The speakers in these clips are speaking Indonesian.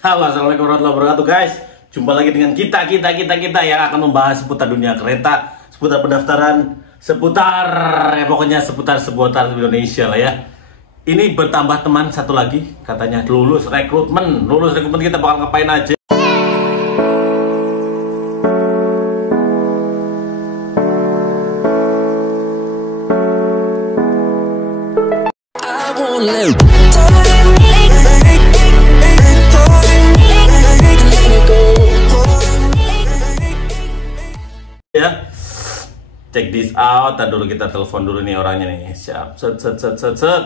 Halo, assalamualaikum warahmatullahi wabarakatuh guys. Jumpa lagi dengan kita yang akan membahas seputar dunia kereta, seputar pendaftaran, seputar Indonesia lah ya. Ini bertambah teman satu lagi, katanya lulus rekrutmen kita bakal ngapain aja. Ya, check this out. Tadi dulu kita telepon dulu nih orangnya nih. Siap, set,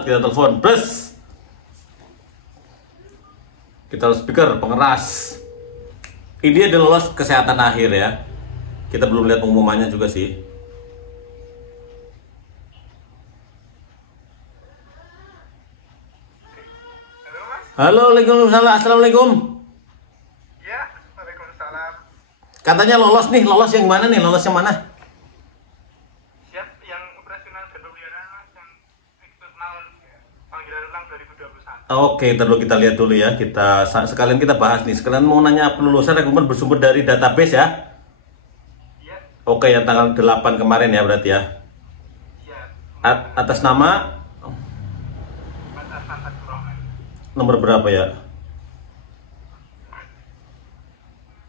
kita telepon, plus kita harus speaker pengeras. Ini dia lolos kesehatan akhir ya. Kita belum lihat pengumumannya juga sih. Halo, Waalaikumsalam. Assalamualaikum. Ya, Waalaikumsalam. Katanya lolos nih, lolos yang mana nih? Lolos yang mana? Siap, yang operasional dan pemeliharaan yang eksternal panggilan ulang 2021. Oke, terus kita lihat dulu ya. Sekalian kita bahas nih. Sekalian mau nanya pelulusan rekrutmen bersumber dari database ya. Iya. Oke, yang tanggal 8 kemarin ya berarti ya. Iya. Atas nama nomor berapa ya?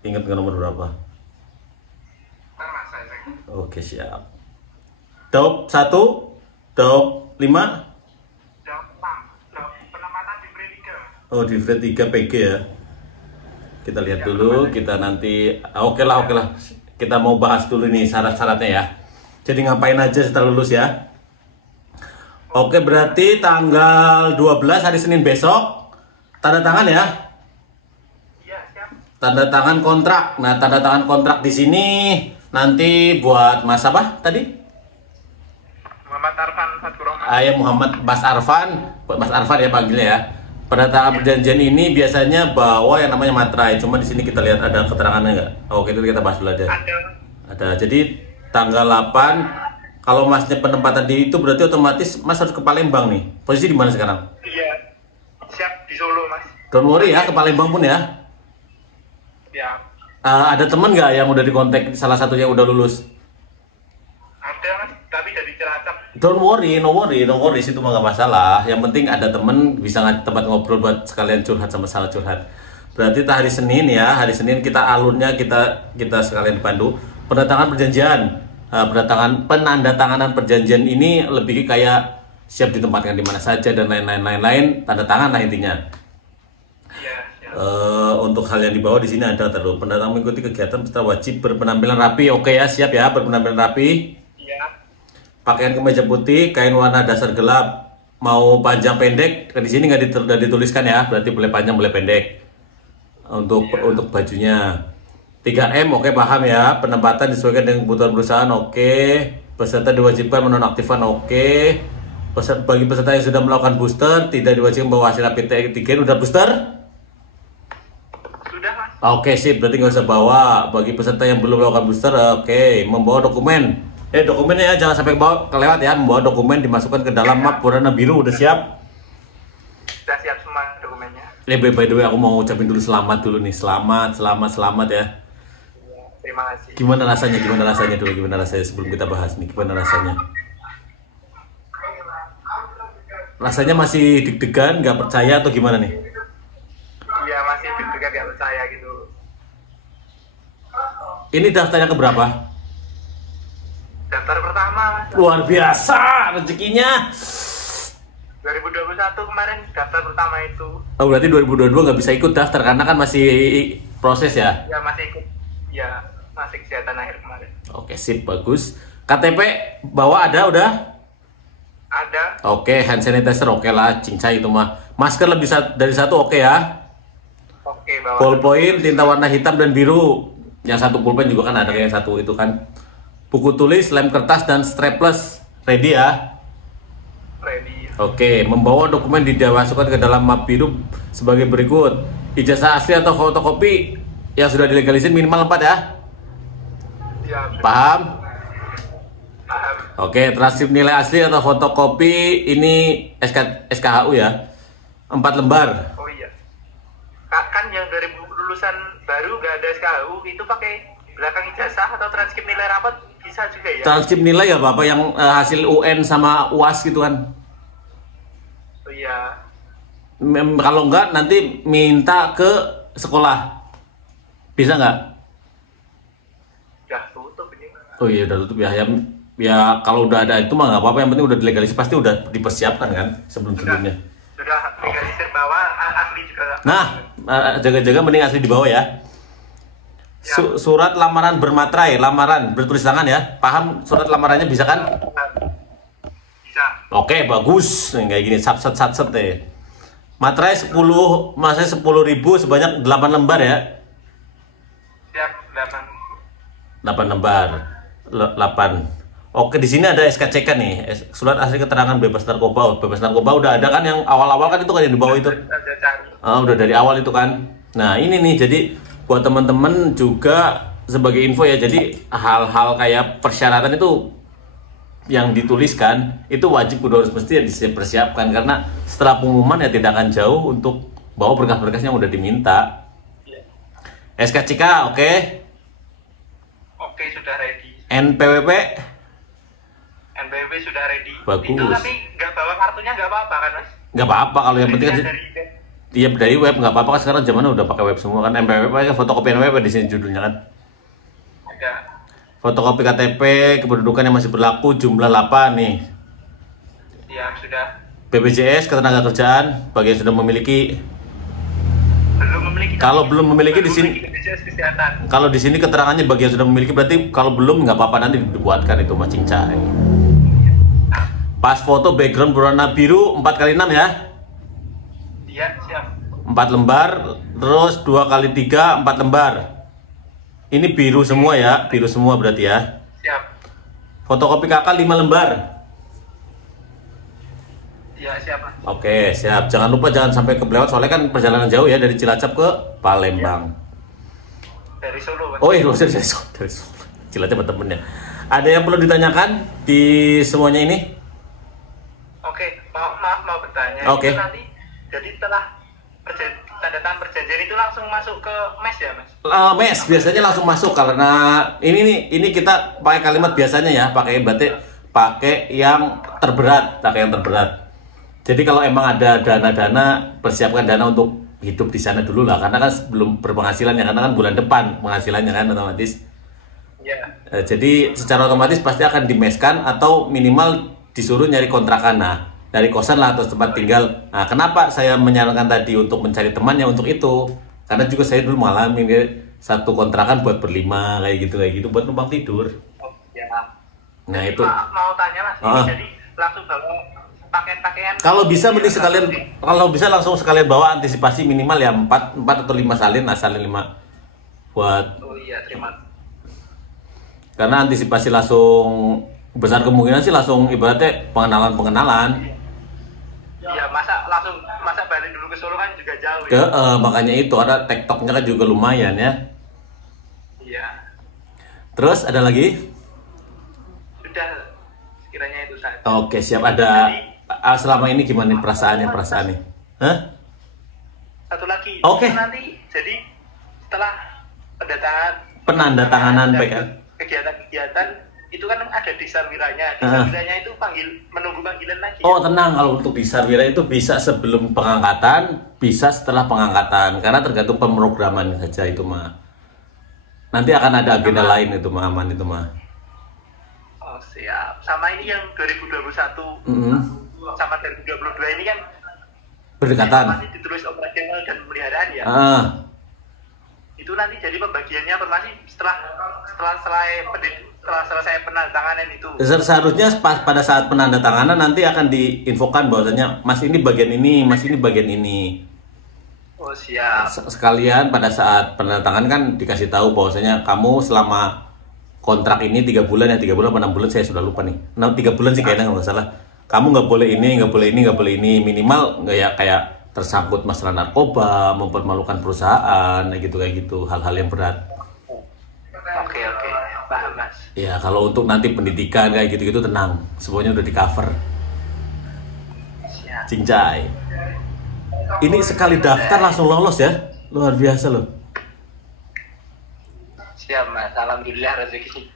Ingat nggak nomor berapa? Ntar mas, saya cek. Oke, siap. Daup 1, Daup 5. Penempatan di Free 3. Oh, di Free 3 PG ya. Kita lihat dulu, kita nanti oke lah. Kita mau bahas dulu nih syarat-syaratnya ya. Jadi ngapain aja setelah lulus ya? Oke, berarti tanggal 12 hari Senin besok tanda tangan ya. Iya, siap. Tanda tangan kontrak. Nah, tanda tangan kontrak di sini nanti buat Mas apa tadi? Muhammad Arfan Fatkurohman. Ya, Mas Arfan ya panggilnya ya. Pada tangan perjanjian ini biasanya bawa yang namanya materai. Cuma di sini kita lihat ada keterangannya nggak? Oke, itu kita bahas dulu aja. Ada. Jadi tanggal 8. Kalau masnya penempatan di itu berarti otomatis mas harus ke Palembang nih. Posisi di mana sekarang? Iya, siap di Solo mas. Don't worry ya, ke Palembang pun ya. Ya. Ada temen nggak yang udah dikontak salah satunya udah lulus? Ada mas, tapi dari Cilacap. Don't worry, no worry, situ mah nggak masalah. Yang penting ada temen bisa tempat ngobrol buat sekalian curhat sama salah curhat. Berarti hari Senin ya, hari Senin kita alurnya kita sekalian dipandu penandatangan perjanjian. Penandatanganan perjanjian ini lebih kayak siap ditempatkan di mana saja dan lain-lain tanda tangan lah intinya. Iya. Untuk hal yang dibawa di sini ada terus pendatang mengikuti kegiatan peserta wajib berpenampilan rapi. Oke ya, siap ya berpenampilan rapi. Iya. Pakaian kemeja putih, kain warna dasar gelap, mau panjang pendek. Di sini nggak dituliskan ya, berarti boleh panjang boleh pendek. Untuk bajunya. 3M, oke paham ya. Penempatan disesuaikan dengan kebutuhan perusahaan, oke. Peserta diwajibkan menonaktifkan, oke. Bagi peserta yang sudah melakukan booster, tidak diwajibkan membawa hasil rapid antigen. Udah booster? Sudah mas. Oke, sip. Berarti nggak usah bawa. Bagi peserta yang belum melakukan booster, oke. Membawa dokumen. Dokumennya ya, jangan sampai kelewat ya. Membawa dokumen dimasukkan ke dalam map warna biru. Udah siap? Sudah siap semua dokumennya. By the way, aku mau ngucapin dulu selamat dulu nih. Selamat ya. Terima kasih. Gimana rasanya sebelum kita bahas nih, gimana rasanya? Rasanya masih deg-degan, nggak percaya atau gimana nih? Iya, masih deg-degan nggak percaya gitu. Ini daftarnya ke berapa? Daftar pertama mas. Luar biasa rezekinya. 2021 kemarin daftar pertama itu. Oh, berarti 2022 nggak bisa ikut daftar karena kan masih proses ya? Ya masih ikut. Ya masih kesehatan akhir kemarin. Oke, sip, bagus. KTP bawa ada udah? Ada. Oke, hand sanitizer oke lah, cincai itu mah. Masker lebih dari satu oke ya? Oke, bawa. Ballpoint tinta warna hitam dan biru. Yang satu pulpen juga kan ada, yang satu itu kan. Buku tulis, lem kertas dan strapless ready ya? Ready. Oke, membawa dokumen dimasukkan ke dalam map biru sebagai berikut. Ijazah asli atau fotokopi yang sudah dilegalisir minimal 4 ya? Ya, Paham? paham. Oke, transkrip nilai asli atau fotokopi ini SKHU ya? 4 lembar. Oh iya. Kan yang 2000 lulusan baru nggak ada SKU itu pakai belakang ijazah atau transkrip nilai rapot bisa juga ya? Transkrip nilai ya Bapak yang hasil UN sama UAS gitu kan. Oh iya. Kalau enggak nanti minta ke sekolah. Bisa nggak? Udah tutup ini. Oh iya udah tutup ya. Ya kalau udah ada itu mah nggak apa-apa, yang penting udah dilegalisasi, pasti udah dipersiapkan kan sebelum-sebelumnya. Sudah legalisir bahwa asli juga. Nah, jaga-jaga mending asli di bawah ya. Surat lamaran bermaterai, lamaran bertulis tangan ya. Paham surat lamarannya bisa kan? Bisa. Oke, bagus. Kayak gini sat-sat deh. Materai 10 10.000 sebanyak 8 lembar ya. Siap, 8. 8 lembar. 8. Oke, di sini ada SKCK nih, surat asli keterangan bebas narkoba. Bebas narkoba udah ada kan, yang awal-awal kan itu kan yang di bawah itu. Udah dari awal itu kan. Nah, ini nih jadi buat teman-teman juga sebagai info ya. Jadi hal-hal kayak persyaratan itu yang dituliskan itu wajib udah harus mesti dipersiapkan, karena setelah pengumuman ya tidak akan jauh untuk bawa berkas-berkas yang udah diminta. SKCK oke. Oke, sudah ready. NPWP sudah ready. Bagus. Itu tapi nggak bawa kartunya nggak apa-apa kan Mas? Nggak apa-apa, kalau yang penting kan iya dari web nggak apa-apa kan, sekarang zamannya udah pakai web semua kan. NPWP kan fotokopian web di sini judulnya kan. Ada. Fotokopi KTP kependudukan yang masih berlaku jumlah 8 nih. Iya, sudah. BPJS ketenagakerjaan bagi yang sudah memiliki. Belum memiliki. Kalau belum memiliki di sini. BPJS Kesehatan. Kalau di sini keterangannya bagi yang sudah memiliki, berarti kalau belum nggak apa-apa, nanti dibuatkan itu Mas Cincai. Pas foto background berwarna biru 4x6 ya. Iya, siap. 4 lembar, terus 2x3 4 lembar. Ini biru semua ya, biru semua berarti ya. Siap. Fotokopi kakak 5 lembar. Iya, siap Mas. Oke, siap. Jangan lupa jangan sampai kelewat, soalnya kan perjalanan jauh ya dari Cilacap ke Palembang. Dari Solo Mas. Oh iya, dari Solo. Cilacap temennya. Ada yang perlu ditanyakan di semuanya ini? Oke, maaf mau bertanya. Oke. Itu nanti jadi setelah tanda tangan perjanjian itu langsung masuk ke mes ya Mas? Mes biasanya langsung masuk, karena ini kita pakai kalimat biasanya ya, pakai yang terberat, Jadi kalau emang ada dana-dana, persiapkan dana untuk hidup di sana dulu lah, karena kan belum berpenghasilan ya, karena kan bulan depan penghasilannya kan otomatis. Iya. Jadi secara otomatis pasti akan dimeskan atau minimal disuruh nyari kontrakan, dari kosan lah atau tempat tinggal. Nah, kenapa saya menyarankan tadi untuk mencari teman ya untuk itu? Karena juga saya dulu mengalami satu kontrakan buat berlima kayak gitu buat numpang tidur. Oh, ya. Nah Jadi itu. mau tanya Mas, jadi langsung bawa pakaian-pakaian. Kalau bisa mending sekalian, kalau bisa langsung sekalian bawa antisipasi minimal ya 4 atau 5 salin, salin 5 buat. Oh iya, terima. Karena antisipasi langsung besar kemungkinan sih langsung ibaratnya pengenalan. Iya, masa balik dulu ke Solo kan juga jauh ya. Makanya itu ada tektoknya kan juga lumayan ya. Iya. Terus ada lagi? Sudah sekiranya itu saja. Oke, siap. Ada selama ini gimana nih perasaannya? Hah? Satu lagi. Oke. Nanti jadi setelah penandatanganan kegiatan itu kan ada di Sarwiranya. Di Sarwiranya itu menunggu panggilan lagi. Oh, tenang, kalau untuk di Sarwira itu bisa sebelum pengangkatan, bisa setelah pengangkatan, karena tergantung pemrograman saja itu mah. Nanti akan ada agenda lain itu mah, aman itu mah. Oh, siap. Sama ini yang 2021 sama 2022 ini kan berdekatan. masih ditulis operasional dan pemeliharaan ya. Itu nanti jadi pembagiannya masih setelah selesai penandatanganan itu. Seharusnya pada saat penandatanganan nanti akan diinfokan bahwasanya Mas ini bagian ini, Mas ini bagian ini. Oh, siap. Sekalian pada saat penandatanganan kan dikasih tahu bahwasanya kamu selama kontrak ini 3 bulan ya, 3 bulan atau 6 bulan saya sudah lupa nih. 3 bulan sih kayaknya nggak salah. Kamu nggak boleh ini, nggak boleh ini, nggak boleh ini. Minimal nggak ya kayak tersangkut masalah narkoba, mempermalukan perusahaan, kayak gitu, hal-hal yang berat. Oke, paham Mas. Ya kalau untuk nanti pendidikan kayak gitu-gitu tenang, semuanya udah di cover. Siap. Cincai. Ini sekali daftar langsung lolos ya, luar biasa loh. Siap Mas, alhamdulillah rezeki.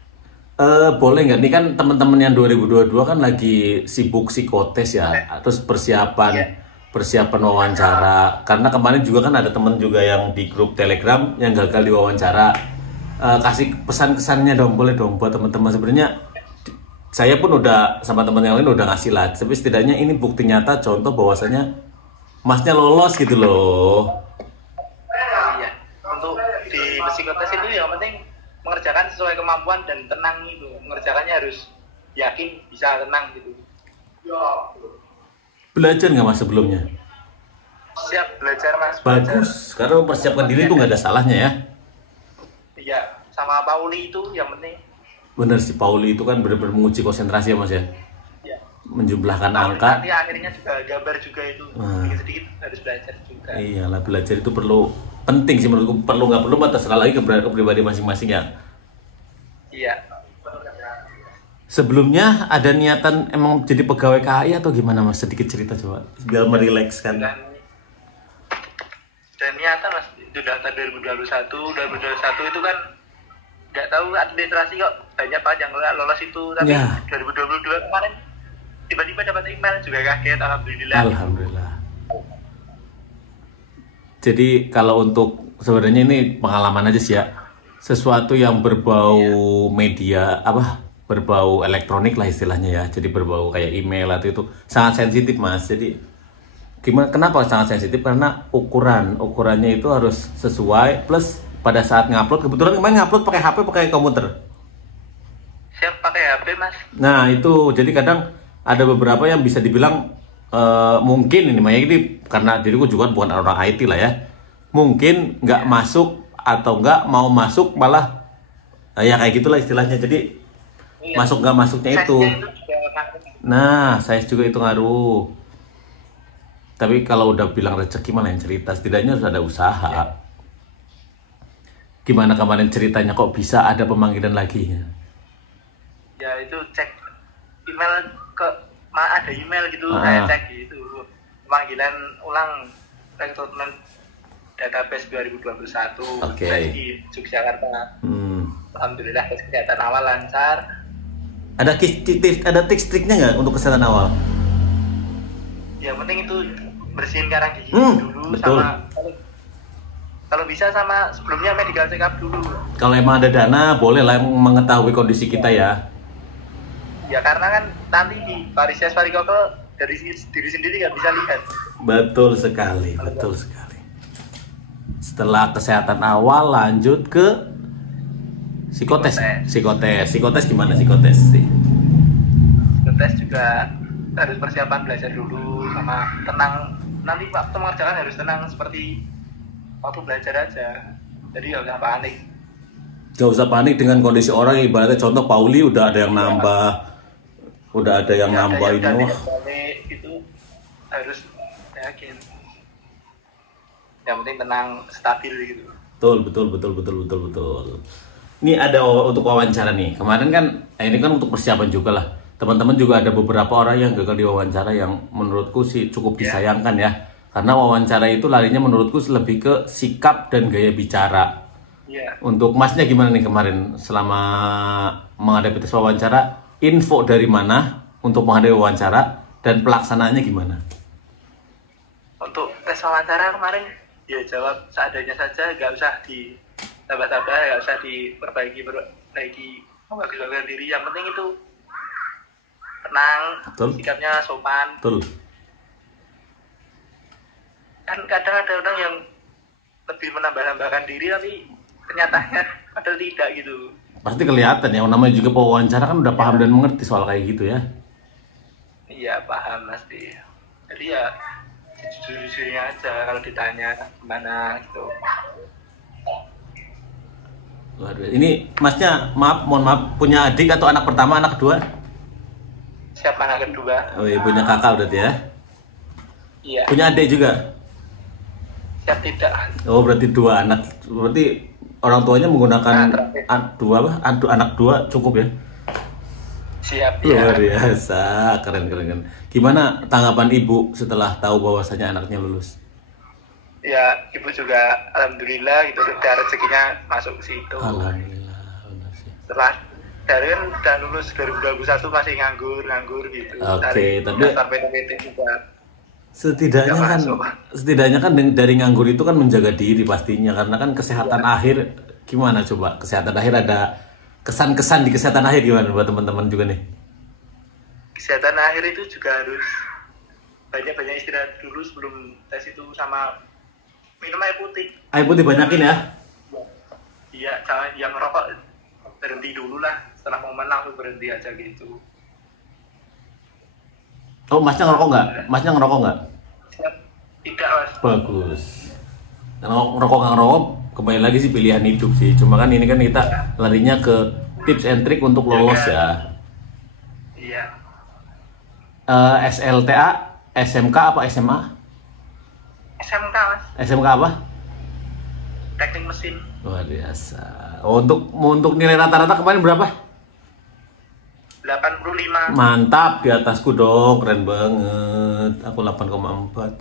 Boleh nggak? Ini kan teman-teman yang 2022 kan lagi sibuk psikotes ya, terus persiapan wawancara. Karena kemarin juga kan ada teman juga yang di grup Telegram yang gagal diwawancara. Kasih pesan-kesannya dong, boleh dong buat teman-teman. Sebenarnya saya pun udah sama teman yang lain udah ngasih lah, tapi setidaknya ini bukti nyata contoh bahwasanya masnya lolos gitu loh. Iya, untuk di psikotes itu yang penting mengerjakan sesuai kemampuan dan tenang itu. Mengerjakannya harus yakin bisa tenang gitu. Belajar nggak Mas sebelumnya? Siap belajar Mas. Bagus, karena mempersiapkan diri itu nggak ada salahnya ya. Iya, sama Pauli itu yang penting. Bener sih, Pauli itu kan benar-benar menguji konsentrasi ya Mas ya. Iya. Menjumlahkan angka. Nanti akhirnya juga gambar juga itu. Sedikit-sedikit harus belajar juga. Iyalah, belajar itu perlu, penting sih menurutku. Perlu nggak perlu terserah lagi ke pribadi masing-masing ya. Iya. Sebelumnya ada niatan emang jadi pegawai KAI atau gimana Mas? Sedikit cerita coba biar merilekskan. Dan niatan Mas, itu data 2021 itu kan nggak tahu administrasi kok banyak banget yang lolos itu, tapi ya. 2022 kemarin tiba-tiba dapat email juga kaget, alhamdulillah. Alhamdulillah. Jadi kalau untuk sebenarnya ini pengalaman aja sih ya, sesuatu yang berbau media berbau elektronik lah istilahnya ya, jadi berbau kayak email atau itu sangat sensitif Mas. Jadi kenapa sangat sensitif? Karena ukurannya itu harus sesuai, plus pada saat ngupload, kebetulan kemarin ngupload pakai HP pakai komputer. Siap pakai HP Mas. Nah itu jadi kadang ada beberapa yang bisa dibilang mungkin ini karena diriku juga bukan orang IT lah ya, mungkin nggak masuk atau nggak mau masuk malah ya kayak gitulah istilahnya. Jadi masuk nggak masuknya itu. Nah size juga itu ngaruh. Tapi kalau udah bilang rezeki malah yang cerita, setidaknya harus ada usaha. Gimana kemarin ceritanya kok bisa ada pemanggilan lagi? Ya itu cek email ada email gitu, saya cek gitu. Pemanggilan ulang rekrutmen database 2021 di Yogyakarta. Alhamdulillah kesehatan awal lancar. Ada tips-triknya nggak untuk kesehatan awal? Yang penting itu bersihin karang gigi dulu, betul. Sama kalau bisa sama sebelumnya medical check up dulu. Kalau emang ada dana boleh lah mengetahui kondisi kita ya. Ya karena kan nanti di varises varikokel dari diri sendiri nggak bisa lihat. Betul sekali. Setelah kesehatan awal lanjut ke psikotes gimana psikotes sih? Psikotes juga harus persiapan belajar dulu sama tenang. Nanti waktu mengerjakan harus tenang seperti waktu belajar aja. Jadi nggak usah panik. Gak usah panik dengan kondisi orang, ibaratnya contoh Pauli udah ada yang nambah, ini wah. Itu harus yakin. Yang penting tenang, stabil gitu. Betul. Ini ada untuk wawancara nih. Kemarin kan ini kan untuk persiapan juga lah. Teman-teman juga ada beberapa orang yang gagal diwawancara yang menurutku sih cukup disayangkan ya. Karena wawancara itu larinya menurutku lebih ke sikap dan gaya bicara. Untuk Masnya gimana nih kemarin selama menghadapi tes wawancara? Info dari mana untuk menghadapi wawancara dan pelaksanaannya gimana? Untuk tes wawancara kemarin ya jawab seadanya saja, nggak usah ditambah-tambah, nggak usah diperbaiki membagus-baguskan diri. Yang penting itu tenang, sikapnya sopan. Betul. Kan kadang ada orang yang lebih menambah-nambahkan diri tapi kenyataannya padahal tidak gitu. Pasti kelihatan ya, namanya juga pewawancara kan udah paham dan mengerti soal kayak gitu ya. Iya paham pasti. Jadi ya jujur-jujurnya aja kalau ditanya gimana gitu. Waduh, ini Masnya mohon maaf punya adik atau anak pertama, anak kedua? Siapa anak kedua? Oh iya, punya kakak berarti ya? Iya. Punya adik juga? Siap tidak. Oh berarti dua anak, berarti orang tuanya menggunakan anak dua cukup ya? Siap ya. Luar biasa, keren. Gimana tanggapan ibu setelah tahu bahwasanya anaknya lulus? ya ibu juga alhamdulillah gitu udah rezekinya masuk ke situ. Alhamdulillah, benar sih. Setelah dari kan udah lulus 2021 masih nganggur gitu. Oke, tapi daftar PT juga setidaknya kan dari nganggur itu kan menjaga diri pastinya, karena kan kesehatan akhir gimana coba? Kesehatan akhir ada kesan-kesan di kesehatan akhir gimana buat teman-teman juga nih? Kesehatan akhir itu juga harus banyak istirahat dulu sebelum tes itu, sama minum air putih. Air putih banyakin ya? Iya, jangan yang ngerokok berhenti dulu lah, setelah momen langsung berhenti aja gitu. Oh, masnya ngerokok nggak? Masnya ngerokok nggak? Tidak, Mas. Bagus. Ngerokok nggak ngerokok, kembali lagi sih pilihan hidup sih. Cuma kan ini kan kita larinya ke tips and trick untuk lolos ya. Iya. SLTA, SMK apa SMA? SMK, Mas. SMK apa? Teknik mesin. Luar biasa. Untuk nilai rata-rata kemarin berapa? 85. Mantap, di atasku dong, keren banget. Aku 8,4.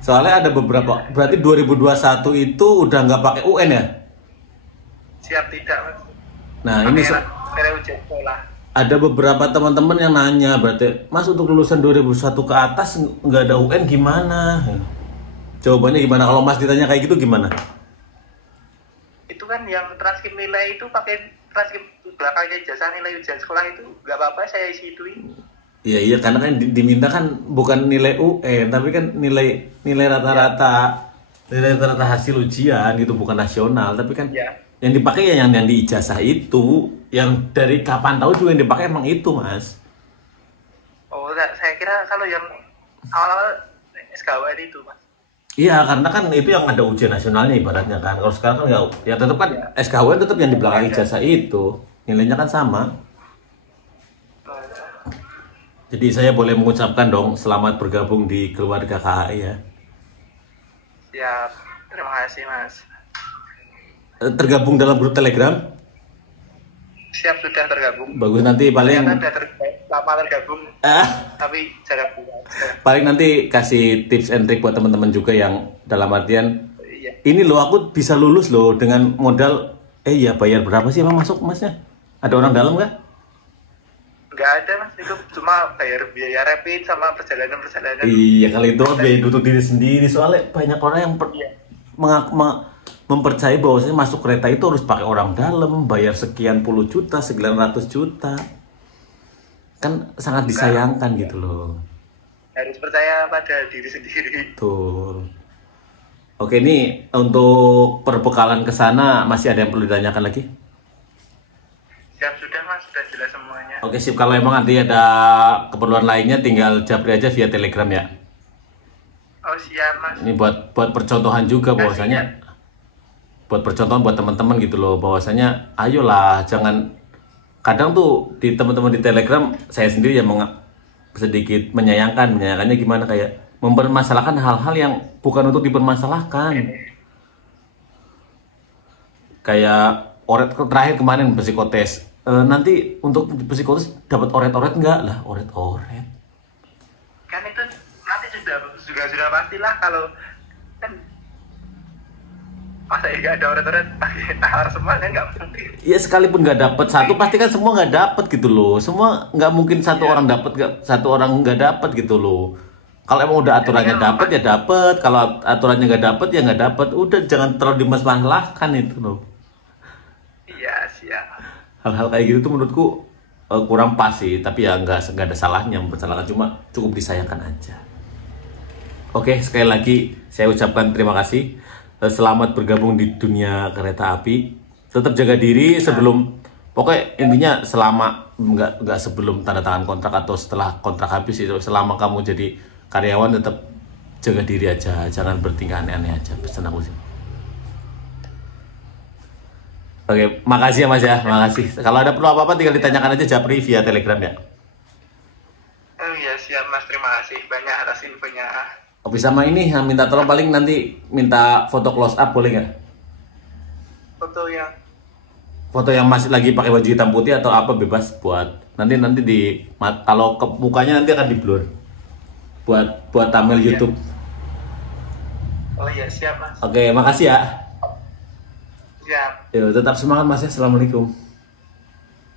Soalnya ada beberapa, berarti 2021 itu udah nggak pakai UN ya? Siap tidak, Mas. Nah, ini nilai ujian sekolah. Ada beberapa teman-teman yang nanya, berarti Mas untuk lulusan 2001 ke atas nggak ada UN gimana? Jawabannya gimana? Kalau Mas ditanya kayak gitu gimana? Itu kan yang transkrip nilai itu pakai transkrip belakangnya ijazah nilai ujian sekolah itu nggak apa-apa, saya isi ituin. Iya, karena kan diminta kan bukan nilai UN, tapi kan nilai rata-rata, nilai rata-rata hasil ujian gitu, bukan nasional, tapi kan yang dipakai ya yang di ijazah itu, yang dari kapan tahu juga yang dipakai emang itu, Mas. Oh, saya kira kalau yang awal-awal SKWN itu, Mas. Iya, karena kan itu yang ada ujian nasionalnya ibaratnya kan. Kalau sekarang kan nggak, ya tetap kan SKWN tetap yang di belakang ijazah itu, nilainya kan sama. Jadi saya boleh mengucapkan dong selamat bergabung di keluarga KHI ya. Siap, terima kasih Mas. Tergabung dalam grup Telegram? Siap, sudah tergabung. Bagus, nanti paling lama tergabung, tapi jarang buat. Paling nanti kasih tips and trick buat teman-teman juga yang dalam artian ini loh aku bisa lulus loh dengan modal ya bayar berapa sih emang masuk Masnya? Ada orang dalam nggak? Nggak ada Mas, itu cuma bayar biaya rapid sama perjalanan. Iya, kali itu biaya untuk diri sendiri, soalnya banyak orang yang mempercayai bahwasanya masuk kereta itu harus pakai orang dalam, bayar sekian puluh juta, 900 juta. Kan sangat disayangkan gitu loh. Harus percaya pada diri sendiri. Betul. Oke, ini untuk perbekalan ke sana masih ada yang perlu ditanyakan lagi? Siap, sudah Mas, sudah jelas semuanya. Oke, sip. Kalau emang nanti ada keperluan lainnya tinggal japri aja via Telegram ya. Oh, siap Mas. Ini buat percontohan juga bahwasanya buat percontohan buat teman-teman gitu loh, bahwasanya ayolah jangan, kadang tuh di teman-teman di Telegram saya sendiri yang sedikit menyayangkannya gimana, kayak mempermasalahkan hal-hal yang bukan untuk dipermasalahkan. Kayak terakhir kemarin psikotes, nanti untuk psikotes dapat oret-oret enggak lah, oret-oret kan itu nanti sudah pastilah, kalau kan masa ya nggak ada oret-oret pakai nalar semua kan nggak mungkin. Iya, sekalipun nggak dapat satu pasti kan semua nggak dapat gitu loh, semua nggak mungkin satu orang dapat, satu orang nggak dapat gitu loh. Kalau emang udah aturannya dapat ya dapat, kalau aturannya nggak dapat ya nggak dapat, udah jangan terlalu dimasalahkan itu loh. Iya, siap. Hal-hal kayak gitu tuh menurutku kurang pas sih, tapi ya nggak ada salahnya mempersalahkan, cuma cukup disayangkan aja. Oke, sekali lagi saya ucapkan terima kasih, selamat bergabung di dunia kereta api, tetap jaga diri sebelum, pokoknya intinya selama nggak sebelum tanda tangan kontrak atau setelah kontrak habis itu, selama kamu jadi karyawan tetap jaga diri aja, jangan bertingkah aneh-aneh aja, pesan aku sih. Oke, makasih ya Mas ya, makasih. Kalau ada perlu apa-apa tinggal ditanyakan aja japri via Telegram ya. Oh iya, siap Mas, terima kasih banyak atas infonya. Oke, sama ini minta tolong paling nanti minta foto close up boleh nggak? Foto yang masih lagi pakai baju hitam putih atau apa bebas, buat nanti di kalau ke mukanya nanti akan di blur. Buat thumbnail YouTube. Oh iya, siap Mas. Oke, makasih ya. Siap. Yo, tetap semangat Mas ya. Assalamualaikum.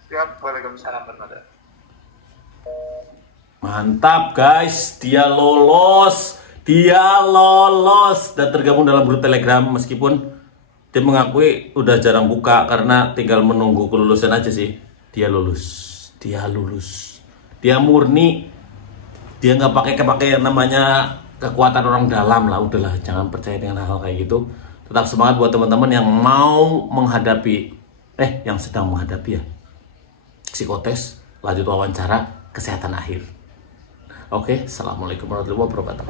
Siap. Waalaikumsalam warahmatullahi. Mantap guys, dia lolos. Dia lolos dan tergabung dalam grup Telegram meskipun dia mengakui udah jarang buka karena tinggal menunggu kelulusan aja sih. Dia lulus. Dia lulus. Dia murni. Dia nggak pakai yang namanya kekuatan orang dalam lah, udahlah jangan percaya dengan hal kayak gitu. Tetap semangat buat teman-teman yang mau menghadapi yang sedang menghadapi ya psikotes, lanjut wawancara kesehatan akhir. Oke, assalamualaikum warahmatullahi wabarakatuh.